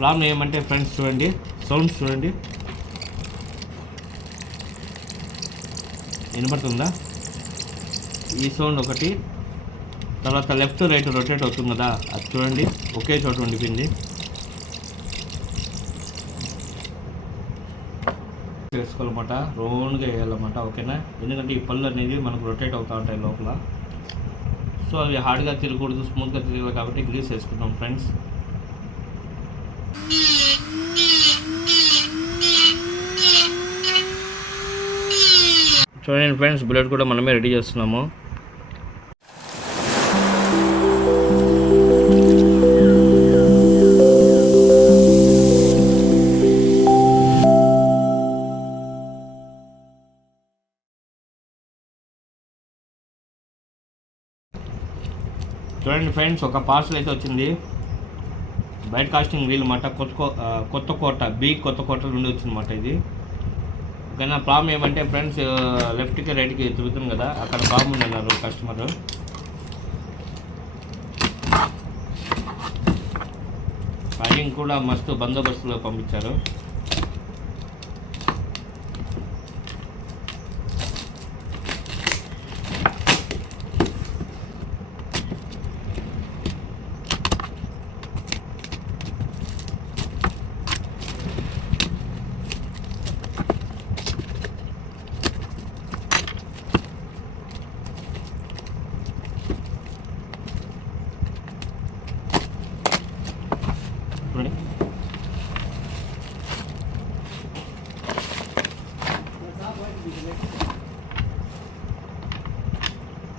Problem ఏమంటే friends చూడండి, sounds చూడండి, వినపడుతుందా? ఈ సౌండ్ ఒకటి, తర్వాత లెఫ్ట్ రైట్ రొటేట్ అవుతుంది కదా, అది చూడండి ఒకే చోట ఉండిపోయింది. చేసుకోవాలన్నమాట, రౌండ్గా వేయాలన్నమాట, ఓకేనా? ఎందుకంటే ఈ పళ్ళు అనేది మనకు రొటేట్ అవుతూ ఉంటాయి లోపల. సో అవి హార్డ్గా తిరగకూడదు, స్మూత్గా తిరగాలి కాబట్టి గ్రీస్ వేసుకుందాం ఫ్రెండ్స్. చూడండి ఫ్రెండ్స్, బుల్లెట్ కూడా మనమే రెడీ చేస్తున్నాము. చూడండి ఫ్రెండ్స్, ఒక పార్సల్ అయితే వచ్చింది. బైట్ కాస్టింగ్ వీల్ అన్నమాట, కొత్తకోట కొత్తకోట నుండి వచ్చిందన్నమాట ఇది. ఓకేనా? ప్రాబ్లం ఏమంటే ఫ్రెండ్స్, లెఫ్ట్కి రైట్కి తిరుగుతుంది కదా, అక్కడ ప్రాబ్లం ఉందన్నారు కస్టమర్. ప్యాకింగ్ కూడా మస్తు బందోబస్తులో పంపించారు.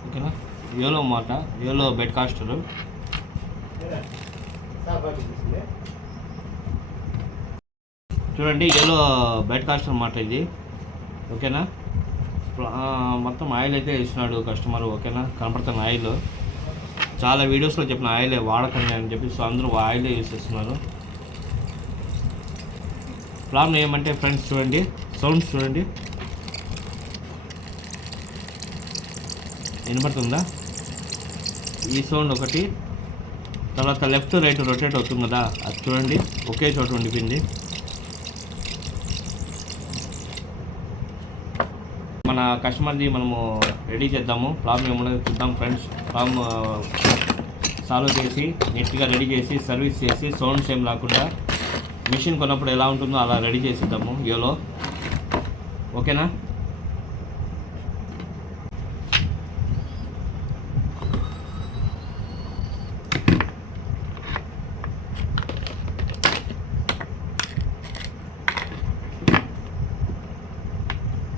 ఓకేనా? యోలో మాట, యోలో బెడ్ కాస్టర్. చూడండి, యోలో బెడ్ కాస్టర్ అన్నమాట ఇది. ఓకేనా? మొత్తం ఆయిల్ అయితే వేసినాడు కస్టమర్. ఓకేనా? కనపడుతున్న ఆయిల్ చాలా వీడియోస్లో చెప్పిన ఆయిలే వాడకండి అని చెప్పి, సో అందరూ ఆయిలే యూస్ చేస్తున్నారు. ప్రాబ్లం ఏమంటే ఫ్రెండ్స్ చూడండి, సౌండ్స్ చూడండి, వినపడుతుందా? ఈ సౌండ్ ఒకటి, తర్వాత లెఫ్ట్ రైట్ రొటేట్ అవుతుంది కదా, అది చూడండి ఒకే చోట ఉండిపోయింది. మన కస్టమర్ది మనము రెడీ చేద్దాము. ప్రాబ్లం ఏమన్నా చూద్దాం ఫ్రెండ్స్. ప్రాబ్లం సాల్వ్ చేసి నీట్గా రెడీ చేసి సర్వీస్ చేసి సౌండ్స్ ఏం రాకుండా మిషన్ కొన్నప్పుడు ఎలా ఉంటుందో అలా రెడీ చేసిద్దాము యోలో. ఓకేనా?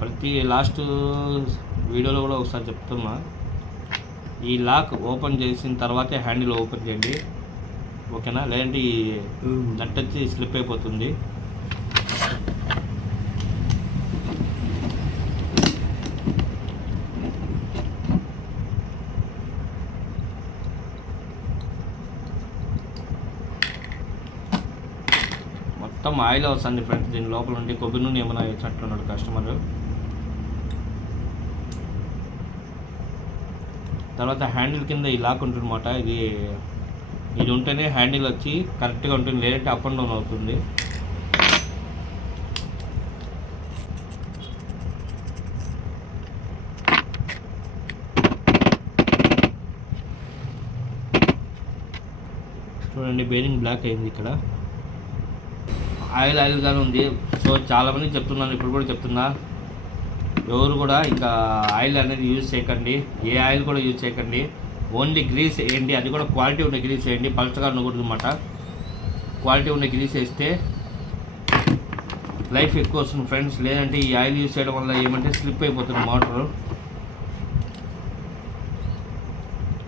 ప్రతి లాస్ట్ వీడియోలో కూడా ఒకసారి చెప్తున్నా, ఈ లాక్ ఓపెన్ చేసిన తర్వాతే హ్యాండిల్ ఓపెన్ చేయండి. ఓకేనా? లేదంటే ఈ నట్ వచ్చి స్లిప్ అయిపోతుంది. మొత్తం ఆయిల్ వస్తుంది ఫ్రెండ్స్, దీని లోపల ఉండి కొబ్బరి నూనె ఏమైనా వేసినట్టున్నాడు కస్టమర్. తర్వాత హ్యాండిల్ కింద ఈ లాక్ ఉంటుందన్నమాట, ఇది ఉంటేనే హ్యాండిల్ వచ్చి కరెక్ట్గా ఉంటుంది, లేదంటే అప్ అండ్ డౌన్ అవుతుంది. చూడండి, బేరింగ్ బ్లాక్ అయింది ఇక్కడ. ఆయిల్గానే ఉంది. సో చాలామంది చెప్తున్నాను, ఇప్పుడు కూడా చెప్తున్నా, ఎవరు కూడా ఇంకా ఆయిల్ అనేది యూజ్ చేయకండి, ఏ ఆయిల్ కూడా యూజ్ చేయకండి. ఓన్లీ గ్రీస్ వేయండి, అది కూడా క్వాలిటీ ఉన్న గ్రీస్ వేయండి, పల్చగా ఉండకూడదు అన్నమాట. క్వాలిటీ ఉన్న గ్రీస్ వేస్తే లైఫ్ ఎక్కువ వస్తుంది ఫ్రెండ్స్. లేదంటే ఈ ఆయిల్ యూజ్ చేయడం వల్ల ఏమంటే స్లిప్ అయిపోతుంది మోటారు.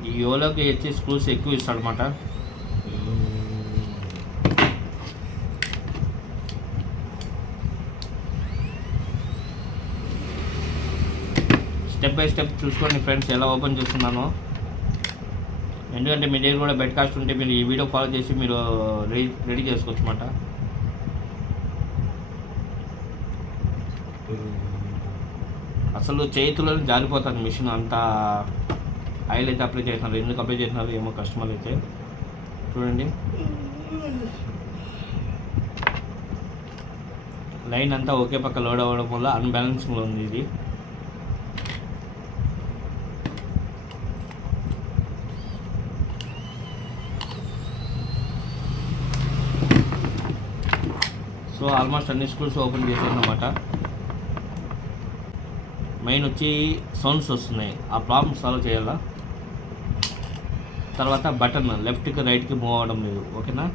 ఈ యోలోకి వచ్చి స్క్రూస్ ఎక్కువ ఇస్తాడనమాట. స్టెప్ బై స్టెప్ చూసుకోండి ఫ్రెండ్స్ ఎలా ఓపెన్ చేస్తున్నానో. ఎందుకంటే మీ దగ్గర కూడా బెడ్ కాస్ట్ ఉంటే మీరు ఈ వీడియో ఫాలో చేసి మీరు రెడీ చేసుకోవచ్చు అన్నమాట. అసలు చేతులలో జారిపోతుంది మిషన్, అంతా ఆయిల్ అయితే అప్లై చేస్తున్నారు. ఎందుకు అప్లై చేస్తున్నారు ఏమో కస్టమర్ అయితే. చూడండి, లైన్ అంతా ఒకే పక్క లోడ్ అవ్వడం వల్ల అన్బ్యాలెన్సింగ్లో ఉంది ఇది. సో ఆల్మోస్ట్ అన్ని స్క్రూస్ ఓపెన్ చేశాను అన్నమాట. మెయిన్ వచ్చి సౌండ్స్ వస్తున్నాయి, ఆ ప్రాబ్లమ్ సాల్వ్ చేయాలా. తర్వాత బటన్ లెఫ్ట్కి రైట్కి మూవ్ అవ్వడం లేదు. ఓకేనా,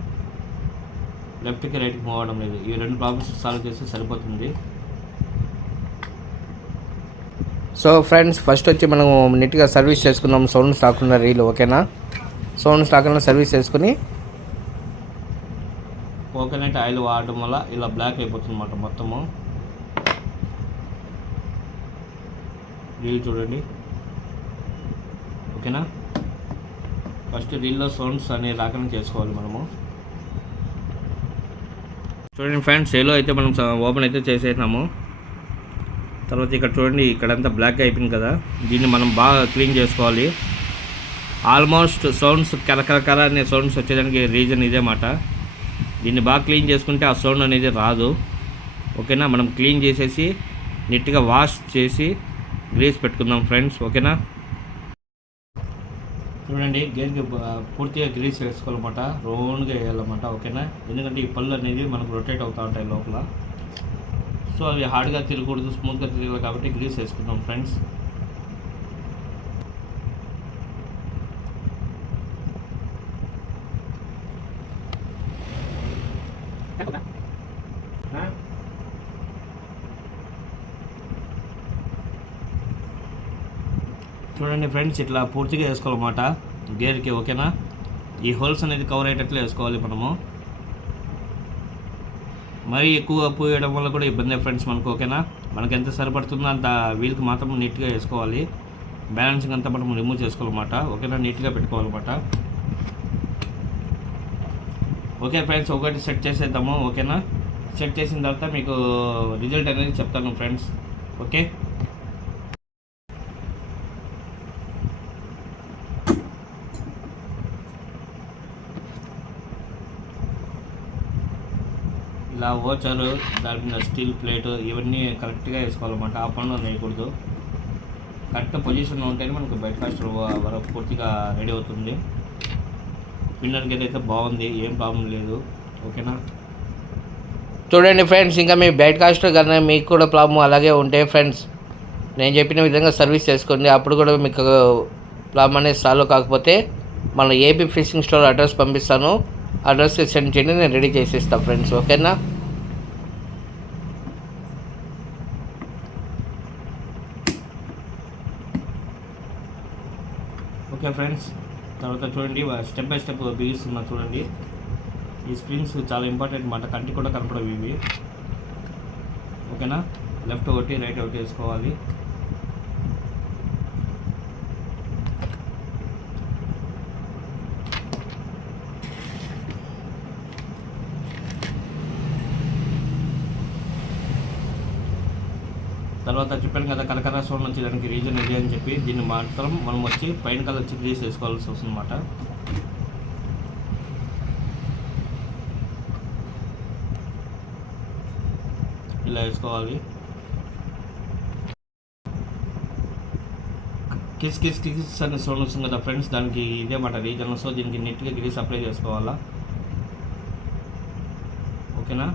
లెఫ్ట్కి రైట్కి మూవ్ అవ్వడం లేదు. ఈ 2 ప్రాబ్లమ్స్ సాల్వ్ చేస్తే సరిపోతుంది. సో ఫ్రెండ్స్, ఫస్ట్ వచ్చి మనం నీట్గా సర్వీస్ చేసుకుందాం, సౌండ్స్ రాకుండా రీల్. ఓకేనా, సౌండ్స్ రాకుండా సర్వీస్ చేసుకుని కోకోనట్ ఆయిల్ వాడడం వల్ల ఇలా బ్లాక్ అయిపోతుంది అన్నమాట మొత్తము. రీల్ చూడండి. ఓకేనా, ఫస్ట్ రీల్లో సౌండ్స్ అనేవి రాకుండా చేసుకోవాలి మనము. చూడండి ఫ్రెండ్స్, ఏలో అయితే మనం ఓపెన్ అయితే చేసేసినాము. తర్వాత ఇక్కడ చూడండి, ఇక్కడంతా బ్లాక్ అయిపోయింది కదా, దీన్ని మనం బాగా క్లీన్ చేసుకోవాలి. ఆల్మోస్ట్ సౌండ్స్ కరకరకర అనే సౌండ్స్ వచ్చేదానికి రీజన్ ఇదే మాట. దీన్ని బాగా క్లీన్ చేసుకుంటే ఆ సౌండ్ అనేది రాదు. ఓకేనా, మనం క్లీన్ చేసేసి నీట్గా వాష్ చేసి గ్రీస్ పెట్టుకుందాం ఫ్రెండ్స్. ఓకేనా, చూడండి గేర్కి పూర్తిగా గ్రీస్ వేసుకోవాలన్నమాట, రౌండ్గా వేయాలన్నమాట. ఓకేనా, ఎందుకంటే ఈ పళ్ళు అనేది మనకు రొటేట్ అవుతూ ఉంటాయి లోపల. సో అవి హార్డ్గా తిరగకూడదు, స్మూత్గా తిరగాలి కాబట్టి గ్రీస్ వేసుకుందాం ఫ్రెండ్స్. చూడండి ఫ్రెండ్స్, ఇట్లా పూర్తిగా వేసుకోవాలన్నమాట గేర్కి. ఓకేనా, ఈ హోల్స్ అనేది కవర్ అయ్యేటట్లు వేసుకోవాలి మనము. మరీ ఎక్కువ పోయడం వల్ల కూడా ఇబ్బంది ఫ్రెండ్స్ మనకు. ఓకేనా, మనకు ఎంత సరిపడుతుందో అంత వీల్కి మాత్రం నీట్గా వేసుకోవాలి. బ్యాలెన్సింగ్ అంతా మనం రిమూవ్ చేసుకోవాలన్నమాట. ఓకేనా, నీట్గా పెట్టుకోవాలన్నమాట. ఓకే ఫ్రెండ్స్, ఒకటి సెట్ చేసేద్దాము. ఓకేనా, సెట్ చేసిన తర్వాత మీకు రిజల్ట్ అనేది చెప్తాను ఫ్రెండ్స్. ఓకే, ఇలా ఓచరు, దాని మీద స్టీల్ ప్లేటు, ఇవన్నీ కరెక్ట్గా వేసుకోవాలన్నమాట. ఆ పనులు వేయకూడదు. కరెక్ట్ పొజిషన్లో ఉంటేనే మనకు బైక్ కాస్టర్ వరకు పూర్తిగా రెడీ అవుతుంది. పిన్నర్ గేర్ అయితే బాగుంది, ఏం ప్రాబ్లం లేదు. ఓకేనా, చూడండి ఫ్రెండ్స్, ఇంకా మీ బైక్ కాస్టర్ కానీ మీకు కూడా ప్రాబ్లం అలాగే ఉంటే ఫ్రెండ్స్, నేను చెప్పిన విధంగా సర్వీస్ చేసుకోండి. అప్పుడు కూడా మీకు ప్రాబ్లం అనేది సాల్వ్ కాకపోతే మన ఏపీ ఫిషింగ్ స్టోర్ అడ్రస్ పంపిస్తాను, అడ్రస్కి సెండ్ చేయండి, నేను రెడీ చేసిస్తాను ఫ్రెండ్స్. ఓకేనా, ఓకే ఫ్రెండ్స్. తర్వాత చూడండి, స్టెప్ బై స్టెప్ బిగిస్తున్నా చూడండి. ఈ స్ప్రింగ్స్ చాలా ఇంపార్టెంట్ అన్నమాట, కంటికి కూడా కనపడవు ఇవి. ఓకేనా, లెఫ్ట్ ఒకటి రైట్ ఒకటి వేసుకోవాలి. తర్వాత చెప్పాను కదా కరకర సౌండ్ వచ్చేదానికి రీజన్ ఇది అని చెప్పి, దీన్ని మాత్రం మనం వచ్చి పైన కల్లా వచ్చి గ్రీస్ వేసుకోవాల్సి వస్తుంది అన్నమాట. ఇలా వేసుకోవాలి. కిస్ కిస్ కిస్ అనే సౌండ్ వస్తుంది కదా ఫ్రెండ్స్, దానికి ఇదే మాట రీజన్. సో దీనికి నీట్గా గ్రీస్ అప్లై చేసుకోవాలా. ఓకేనా,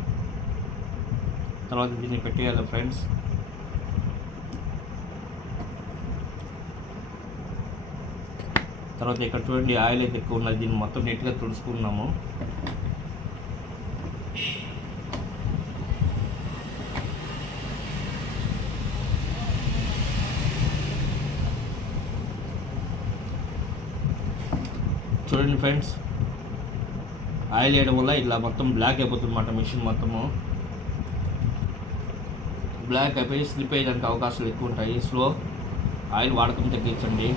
తర్వాత దీన్ని పెట్టేయాలి ఫ్రెండ్స్. తర్వాత ఇక్కడ చూడండి, ఆయిల్ అయితే ఎక్కువ ఉన్నది, దీన్ని మొత్తం నీట్గా తుడుచుకున్నాము. చూడండి ఫ్రెండ్స్, ఆయిల్ వేయడం వల్ల ఇలా మొత్తం బ్లాక్ అయిపోతుంది అన్నమాట. మిషన్ మొత్తము బ్లాక్ అయిపోయి స్లిప్ అయ్యేదానికి అవకాశాలు ఎక్కువ ఉంటాయి. స్లో ఆయిల్ వాడకం తగ్గించండి.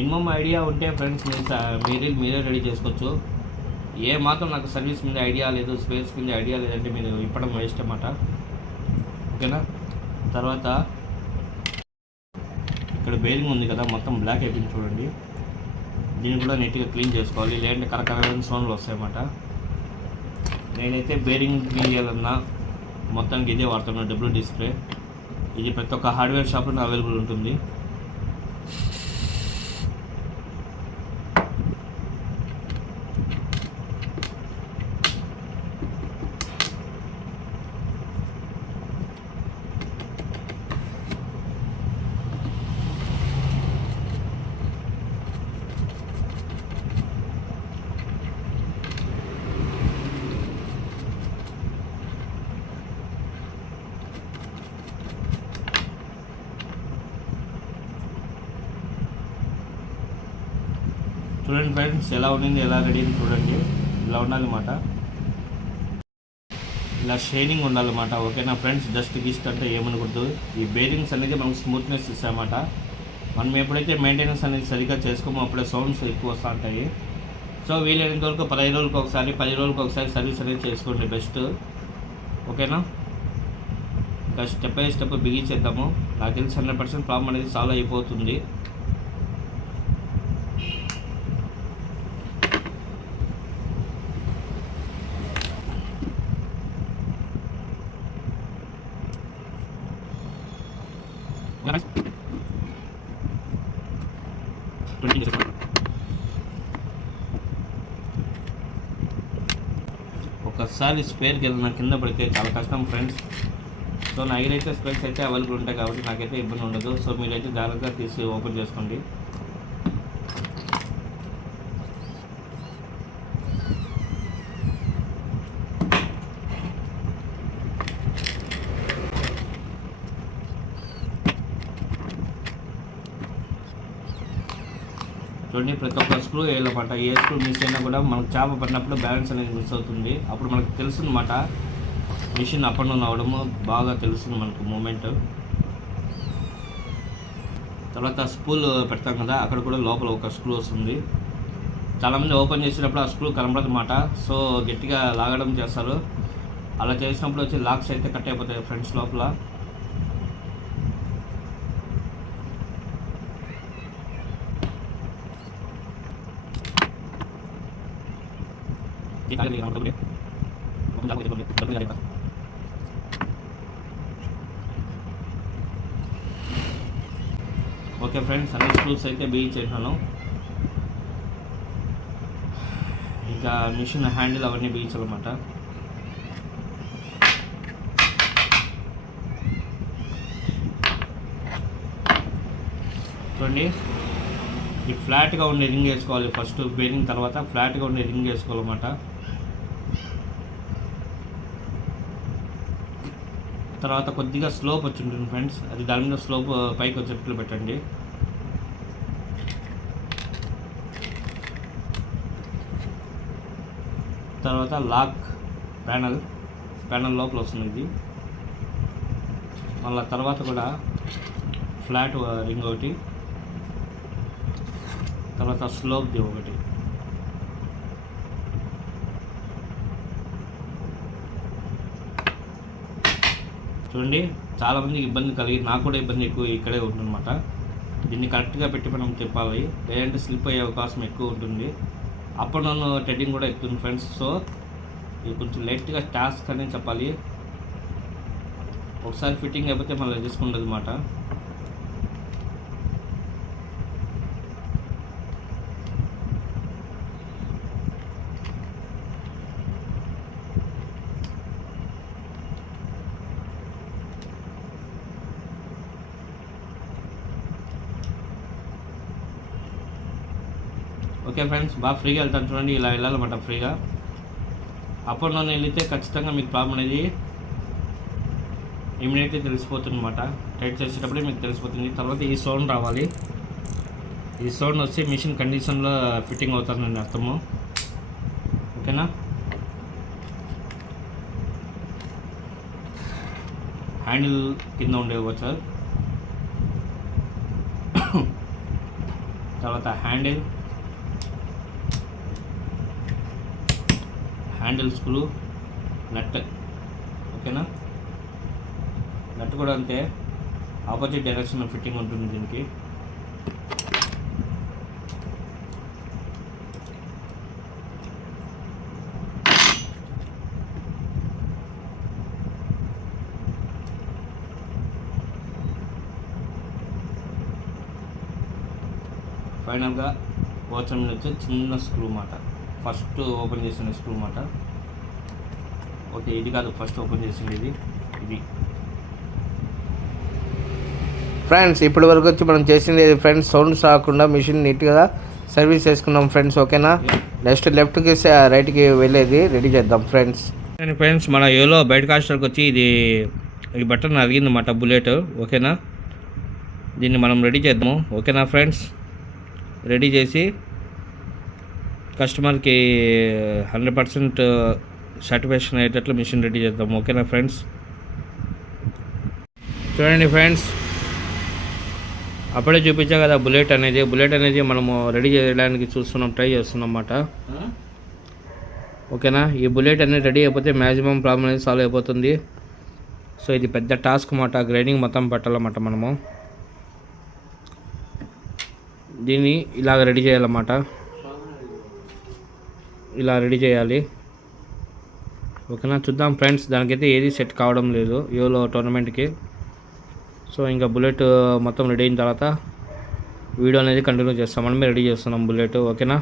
మినిమం ఐడియా ఉంటే ఫ్రెండ్స్ మీరే రెడీ చేసుకోవచ్చు. ఏ మాత్రం నాకు సర్వీస్ మీద ఐడియా లేదు, స్పేస్ మీద ఐడియా లేదంటే మీరు ఇప్పడం వేస్ట్ అన్నమాట. ఓకేనా. తర్వాత ఇక్కడ బేరింగ్ ఉంది కదా, మొత్తం బ్లాక్ అయిపోయింది చూడండి. దీన్ని కూడా నీట్గా క్లీన్ చేసుకోవాలి, లేదంటే కరకరని సౌండ్లు వస్తాయన్నమాట. నేనైతే బేరింగ్ క్లీన్ చేయాలన్నా మొత్తానికి ఇదే వాడుతున్నాను, డబ్ల్యూ డిస్ప్లే. ఇది ప్రతి ఒక్క హార్డ్వేర్ షాప్లో అవైలబుల్ ఉంటుంది. చూడండి ఫ్రెండ్స్ ఎలా ఉండింది, ఎలా రెడీ అయింది చూడండి. ఇలా ఉండాలన్నమాట, ఇలా షైనింగ్ ఉండాలన్నమాట. ఓకేనా ఫ్రెండ్స్. డస్ట్ గిస్ట్ అంటే ఏమనకూడదు. ఈ బేరింగ్స్ అనేది మనకు స్మూత్నెస్ ఇస్తాయన్నమాట. మనం ఎప్పుడైతే మెయింటెనెన్స్ అనేది సరిగ్గా చేసుకోమో అప్పుడే సౌండ్స్ ఎక్కువ వస్తూ ఉంటాయి. సో వీలైనంత వరకు 15 రోజులకు ఒకసారి 10 రోజులకు ఒకసారి సర్వీస్ అనేది చేసుకోండి బెస్ట్. ఓకేనా. ఇంకా స్టెప్ బై స్టెప్ బిగించేద్దాము. నాకు తెలిసి 100% ప్రాబ్లం అనేది సాల్వ్ అయిపోతుంది. ఒకసారి స్పేర్కి వెళ్ళిన కింద పడితే చాలా కష్టం ఫ్రెండ్స్. సో నా దగ్గరైతే స్పేర్స్ అయితే అవైలబుల్ ఉంటాయి కాబట్టి నాకైతే ఇబ్బంది ఉండదు. సో మీరైతే జాగ్రత్తగా తీసి ఓపెన్ చేసుకోండి. చూడండి ప్రతి ఒక్క స్క్రూ వేయాలన్నమాట. ఏ స్క్రూ మిస్ అయినా కూడా మనకు చేప పడినప్పుడు బ్యాలెన్స్ అనేది మిస్ అవుతుంది. అప్పుడు మనకు తెలుస్తుందన్నమాట, మిషన్ అప్ అండ్ డౌన్ అవ్వడము బాగా తెలుస్తుంది మనకు మూమెంట్. తర్వాత స్పూల్ పెడతాం కదా, అక్కడ కూడా లోపల ఒక స్క్రూ వస్తుంది. చాలామంది ఓపెన్ చేసేటప్పుడు ఆ స్క్రూ కనబడదన్నమాట. సో గట్టిగా లాగడం చేస్తారు. అలా చేసినప్పుడు వచ్చి లాక్స్ అయితే కట్ అయిపోతాయి ఫ్రెండ్స్ లోపల. ఓకే ఫ్రెండ్స్, అన్ని స్క్రూస్ అయితే బిగించేసాను. ఇంకా మిషన్ హ్యాండిల్ అవన్నీ బిగించాలన్నమాట. చూడండి ఈ ఫ్లాట్గా ఉండే రింగ్ వేసుకోవాలి ఫస్ట్, బేరింగ్ తర్వాత ఫ్లాట్గా ఉండే రింగ్ వేసుకోవాలన్నమాట. తర్వాత కొద్దిగా స్లోప్ వచ్చి ఉంటుంది ఫ్రెండ్స్, అది దాని మీద స్లోప్ పైకి వచ్చేట్లు పెట్టండి. తర్వాత లాక్ ప్యానల్ లోపల వస్తుంది ఇది. మళ్ళీ తర్వాత కూడా ఫ్లాట్ రింగ్ ఒకటి, తర్వాత స్లోప్ది ఒకటి. చూడండి చాలామందికి ఇబ్బంది కలిగి, నాకు కూడా ఇబ్బంది ఎక్కువ ఇక్కడే ఉంటుందన్నమాట. దీన్ని కరెక్ట్గా పెట్టి మనం తిప్పాలి, లేదంటే స్లిప్ అయ్యే అవకాశం ఎక్కువ ఉంటుంది. అప్ అండ్ డౌన్ టెడ్డింగ్ కూడా ఎక్కువ ఫ్రెండ్స్. సో ఇది కొంచెం లైట్గా టాస్క్ అని చెప్పాలి. ఒకసారి ఫిట్టింగ్ అయిపోతే మళ్ళీ తీసుకుంటుంది అన్నమాట. ఓకే ఫ్రెండ్స్, బాగా ఫ్రీగా వెళ్తాను చూడండి. ఇలా వెళ్ళాలన్నమాట ఫ్రీగా. అప్ అండ్ డౌన్ వెళ్తే ఖచ్చితంగా మీకు ప్రాబ్లం అనేది ఇమీడియట్లీ తెలిసిపోతుంది అన్నమాట. టైట్ చేసేటప్పుడే మీకు తెలిసిపోతుంది. తర్వాత ఈ సౌండ్ రావాలి. ఈ సౌండ్ వచ్చి మిషన్ కండిషన్లో ఫిట్టింగ్ అవుతుందని అర్థము. ఓకేనా. హ్యాండిల్ కింద ఉండే వచ్చారు. తర్వాత హ్యాండిల్ స్క్రూ, నట్. ఓకేనా, నట్ కూడా అంతే, ఆపోజిట్ డైరెక్షన్ ఫిట్టింగ్ ఉంటుంది దీనికి. ఫైనల్గా ఓచన్ మీద వచ్చే చిన్న స్క్రూ మాట, ఫస్ట్ ఓపెన్ చేసిన స్క్రూ మాట. ఓకే, ఇది కాదు ఫస్ట్ ఓపెన్ చేసింది, ఇది. ఫ్రెండ్స్ ఇప్పటి వరకు వచ్చి మనం చేసింది ఫ్రెండ్స్ సౌండ్స్ రాకుండా మిషన్ నీట్గా సర్వీస్ చేసుకున్నాం ఫ్రెండ్స్. ఓకేనా, నెక్స్ట్ లెఫ్ట్కి రైట్కి వెళ్ళేది రెడీ చేద్దాం ఫ్రెండ్స్. ఫ్రెండ్స్ మన యోలో బయట కాస్టర్కి వచ్చి ఈ బటన్ అరిగిందన్నమాట, బుల్లెట్. ఓకేనా, దీన్ని మనం రెడీ చేద్దాము. ఓకేనా ఫ్రెండ్స్, రెడీ చేసి కస్టమర్కి 100% సాటిస్ఫాక్షన్ అయ్యేటట్లు మిషన్ రెడీ చేద్దాం. ఓకేనా ఫ్రెండ్స్, చూడండి ఫ్రెండ్స్, అప్పుడే చూపించా కదా బుల్లెట్ అనేది మనము రెడీ చేయడానికి ట్రై చేస్తున్నాం అన్నమాట. ఓకేనా, ఈ బుల్లెట్ అనేది రెడీ అయిపోతే మ్యాక్సిమం ప్రాబ్లం అనేది సాల్వ్ అయిపోతుంది. సో ఇది పెద్ద టాస్క్ అన్నమాట, గ్రైండింగ్ మొత్తం పెట్టాలన్నమాట మనము. దీన్ని ఇలాగ రెడీ చేయాలన్నమాట, ఇలా రెడీ చేయాలి. ఓకేనా, చూద్దాం ఫ్రెండ్స్, దానికైతే ఏది సెట్ కావడం లేదు యోలో టోర్నమెంట్కి. సో ఇంకా బుల్లెట్ మొత్తం రెడీ అయిన తర్వాత వీడియో అనేది కంటిన్యూ చేస్తాం. మనమే రెడీ చేస్తున్నాం బుల్లెట్. ఓకేనా,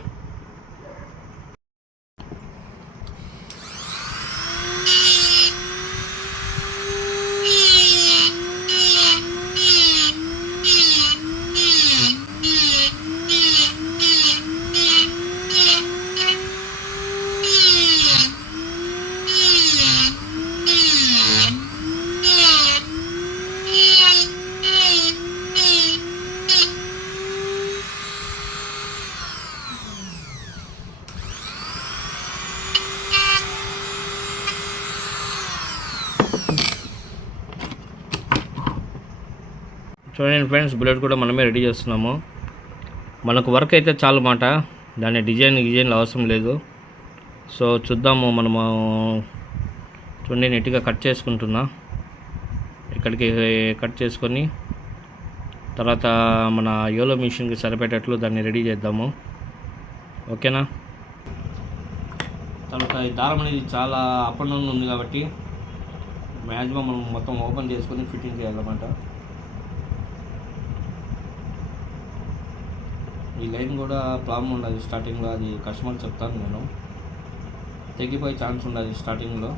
చూడండి ఫ్రెండ్స్, బుల్లెట్ కూడా మనమే రెడీ చేస్తున్నాము. మనకు వర్క్ అయితే చాలు మాట, దాని డిజైన్లు అవసరం లేదు. సో చూద్దాము, మనము చూడండి నీట్గా కట్ చేసుకుంటున్నా. ఇక్కడికి కట్ చేసుకొని తర్వాత మన యోలో మిషన్కి సరిపెట్టేట్లు దాన్ని రెడీ చేద్దాము. ఓకేనా, తర్వాత ఈ దారం అనేది చాలా అప్ అండ్ డౌన్ ఉంది కాబట్టి మ్యాక్సిమం మనం మొత్తం ఓపెన్ చేసుకొని ఫిట్టింగ్ చేయాలన్నమాట. ఈ లైన్ కూడా ప్రాబ్లం ఉండదు స్టార్టింగ్లో, అది కస్టమర్ చెప్తాను నేను, తెగిపోయే ఛాన్స్ ఉండదు స్టార్టింగ్లో.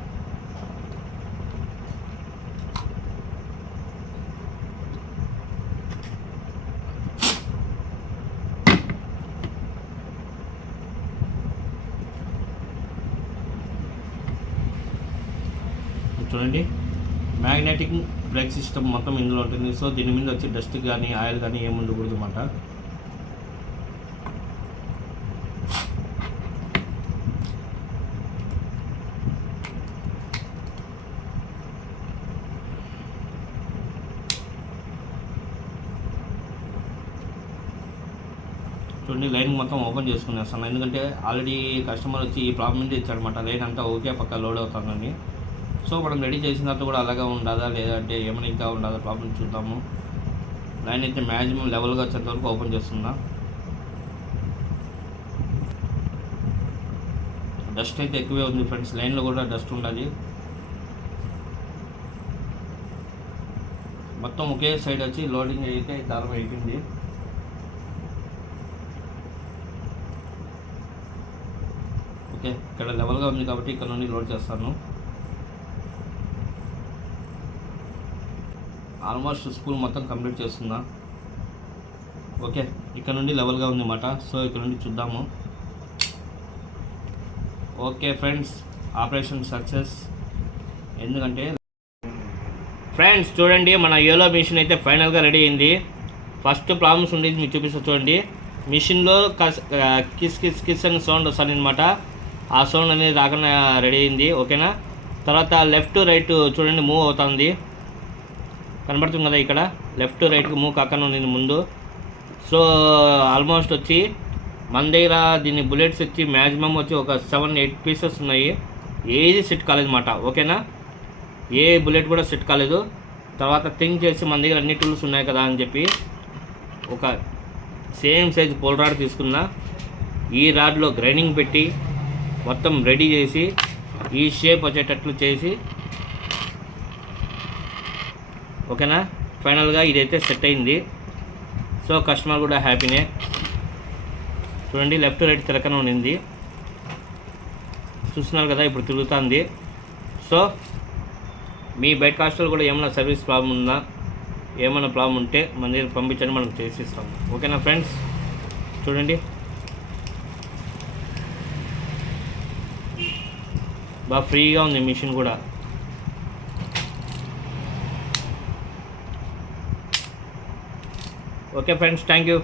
చూడండి, మ్యాగ్నెటిక్ బ్రేక్ సిస్టమ్ మొత్తం ఇందులో ఉంటుంది. సో దీని మీద వచ్చి డస్ట్ కానీ ఆయిల్ కానీ ఏమి ఉండకూడదు అన్నమాట. చూడండి, లైన్ మొత్తం ఓపెన్ చేసుకునేస్తాను, ఎందుకంటే ఆల్రెడీ కస్టమర్ వచ్చి ఈ ప్రాబ్లం మీద ఇచ్చాడనమాట, లైన్ అంతా ఓకే పక్క లోడ్ అవుతుందని. సో మనం రెడీ చేసిన తర్వాత కూడా అలాగే ఉండదా లేదంటే ఏమైనా ఇంకా ఉండదా ప్రాబ్లం చూద్దాము. లైన్ అయితే మ్యాక్సిమం లెవెల్గా వచ్చేంత వరకు ఓపెన్ చేస్తున్నా. డస్ట్ అయితే ఎక్కువే ఉంది ఫ్రెండ్స్, లైన్లో కూడా డస్ట్ ఉండదు. మొత్తం ఒకే సైడ్ వచ్చి లోడింగ్ అయితే దారం అయిపోయింది. ఓకే, ఇక్కడ లెవెల్గా ఉంది కాబట్టి ఇక్కడ నుండి లోడ్ చేస్తాను. ఆల్మోస్ట్ స్కూల్ మొత్తం కంప్లీట్ చేస్తున్నా. ఓకే, ఇక్కడ నుండి లెవెల్గా ఉంది అన్నమాట. సో ఇక్కడ నుండి చూద్దాము. Okay friends, operation success. ఎందుకంటే ఫ్రెండ్స్ చూడండి, మన యోలో మిషన్ అయితే ఫైనల్గా రెడీ అయింది. ఫస్ట్ ప్రాబ్లమ్స్ ఉండేది మీకు చూపిస్తా చూడండి. మిషన్లో కిస్ కిస్ కిస్ అని సౌండ్ వస్తుంది అనమాట, ఆ సౌండ్ అనేది రాకుండా రెడీ అయింది. ఓకేనా, తర్వాత లెఫ్ట్ రైట్ చూడండి మూవ్ అవుతుంది, కనబడుతుంది కదా ఇక్కడ. లెఫ్ట్ రైట్కి మూవ్ కాకుండా ఉంది ముందు. సో ఆల్మోస్ట్ వచ్చి మన దగ్గర దీని బుల్లెట్స్ వచ్చి మ్యాక్సిమం వచ్చి ఒక 7-8 పీసెస్ ఉన్నాయి. ఏది సెట్ కాలేదన్నమాట. ఓకేనా, ఏ బుల్లెట్ కూడా సెట్ కాలేదు. తర్వాత థింక్ చేసి మన దగ్గర అన్ని టూల్స్ ఉన్నాయి కదా అని చెప్పి ఒక సేమ్ సైజ్ పోల్ రాడ్ తీసుకున్నా. ఈ రాడ్లో గ్రైండింగ్ పెట్టి మొత్తం రెడీ చేసి ఈ షేప్ వచ్చేటట్లు చేసి, ఓకేనా, ఫైనల్గా ఇదైతే సెట్ అయింది. సో కస్టమర్ కూడా హ్యాపీనే. చూడండి, లెఫ్ట్ రైట్ తిరగనే ఉండింది, చూస్తున్నారు కదా, ఇప్పుడు తిరుగుతుంది. సో మీ బైక్ కాస్ట్లో కూడా ఏమైనా సర్వీస్ ప్రాబ్లం ఉందా, ఏమైనా ప్రాబ్లం ఉంటే మన దగ్గర పంపించండి, మనం చేసిస్తాము. ఓకేనా ఫ్రెండ్స్, చూడండి బాగా ఫ్రీగా ఉంది మిషన్ కూడా. Okay friends, thank you.